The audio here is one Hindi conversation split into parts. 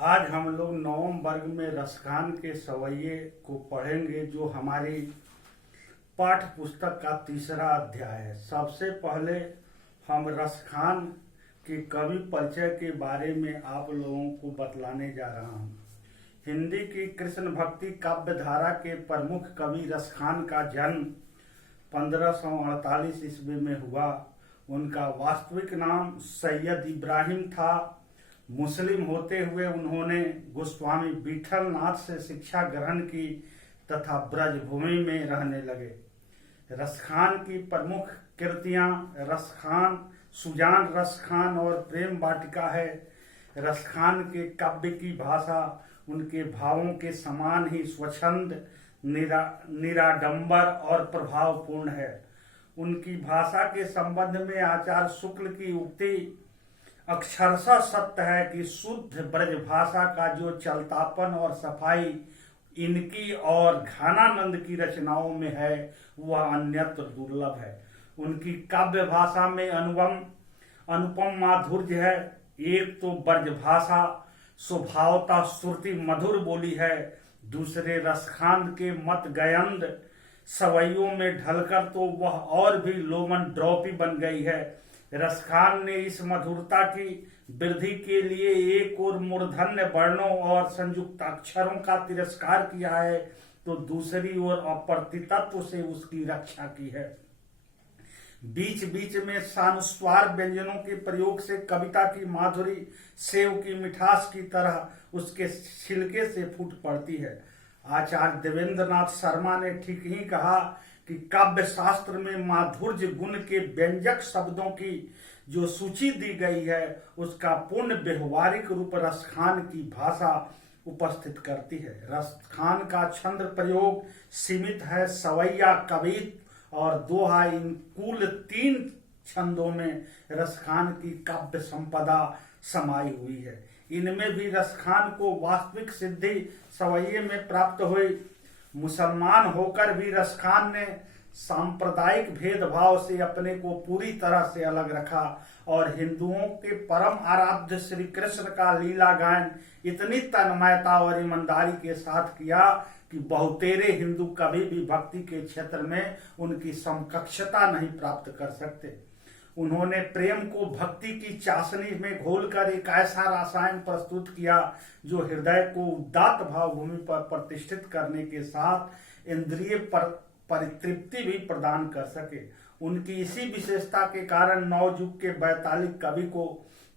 आज हम लोग नवम वर्ग में रसखान के सवैये को पढ़ेंगे, जो हमारी पाठ्य पुस्तक का तीसरा अध्याय है। सबसे पहले हम रसखान के कवि परिचय के बारे में आप लोगों को बतलाने जा रहा हूँ। हिंदी की कृष्ण भक्ति काव्य धारा के प्रमुख कवि रसखान का जन्म 1548 ईस्वी में हुआ। उनका वास्तविक नाम सैयद इब्राहिम था। मुस्लिम होते हुए उन्होंने गोस्वामी विठल नाथ से शिक्षा ग्रहण की तथा ब्रजभूमि में रहने लगे। रसखान की प्रमुख कृतियां रसखान, सुजान रसखान और प्रेम वाटिका है। रसखान के काव्य की भाषा उनके भावों के समान ही स्वच्छंद, निराडंबर और प्रभावपूर्ण है। उनकी भाषा के संबंध में आचार्य शुक्ल की उक्ति अक्षरशः सत्य है कि शुद्ध ब्रजभाषा का जो चलतापन और सफाई इनकी और घनानंद की रचनाओं में है, वह अन्यत्र दुर्लभ है। उनकी काव्य भाषा में अनुपम माधुर्य है। एक तो ब्रजभाषा स्वभावता श्रुति मधुर बोली है, दूसरे रसखान के मत गयंद सवैयों में ढलकर तो वह और भी लोमन ड्रॉपी बन गई है। रसखान ने इस मधुरता की वृद्धि के लिए एक और मूर्धन्य वर्णों और संयुक्त अक्षरों का तिरस्कार किया है, तो दूसरी ओर अप्रतितत्व से उसकी रक्षा की है। बीच बीच में सानुस्वार व्यंजनों के प्रयोग से कविता की माधुरी सेव की मिठास की तरह उसके छिलके से फूट पड़ती है। आचार्य देवेंद्रनाथ शर्मा ने ठीक ही कहा कि काव्य शास्त्र में माधुर्य गुण के व्यंजक शब्दों की जो सूची दी गई है, उसका पूर्ण व्यवहारिक रूप रसखान की भाषा उपस्थित करती है। रसखान का छंद प्रयोग सीमित है। सवैया, कवित और दोहा, इन कुल 3 छंदों में रसखान की काव्य संपदा समाई हुई है। इनमें भी रसखान को वास्तविक सिद्धि सवैये में प्राप्त हुई। मुसलमान होकर भी रसखान ने सांप्रदायिक भेदभाव से अपने को पूरी तरह से अलग रखा और हिंदुओं के परम आराध्य श्री कृष्ण का लीला गायन इतनी तन्मयता और ईमानदारी के साथ किया कि बहुतेरे हिंदू कभी भी भक्ति के क्षेत्र में उनकी समकक्षता नहीं प्राप्त कर सकते। उन्होंने प्रेम को भक्ति की चाशनी में घोलकर एक ऐसा रसायन प्रस्तुत किया जो हृदय को उदात्त भावभूमि पर प्रतिष्ठित करने के साथ इंद्रिय परितृप्ति भी प्रदान कर सके। उनकी इसी विशेषता के कारण नवयुग के वैतालिक कवि को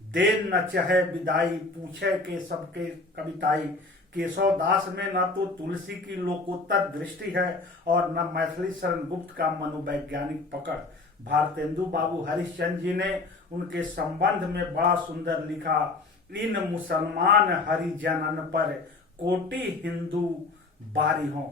देर न चहे विदाई, पूछे के सबके कविताई। केशव दास में न तो तुलसी की लोकोत्तर दृष्टि है और न मैथिली शरण गुप्त का मनोवैज्ञानिक पकड़। भारतेंदु बाबू हरिश्चंद्र जी ने उनके संबंध में बड़ा सुंदर लिखा। इन मुसलमान हरिजनन पर कोटि हिंदू बारी हों।